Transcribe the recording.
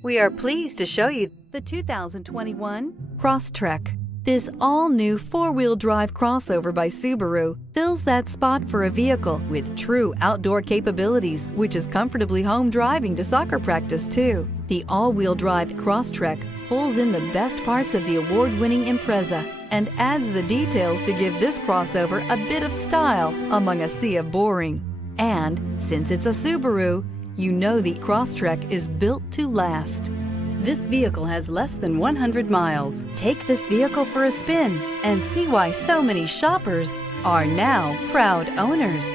We are pleased to show you the 2021 Crosstrek. This all-new four-wheel drive crossover by Subaru fills that spot for a vehicle with true outdoor capabilities, which is comfortably home driving to soccer practice too. The all-wheel drive Crosstrek pulls in the best parts of the award-winning Impreza and adds the details to give this crossover a bit of style among a sea of boring. And since it's a Subaru, you know the Crosstrek is built to last. This vehicle has less than 100 miles. Take this vehicle for a spin and see why so many shoppers are now proud owners.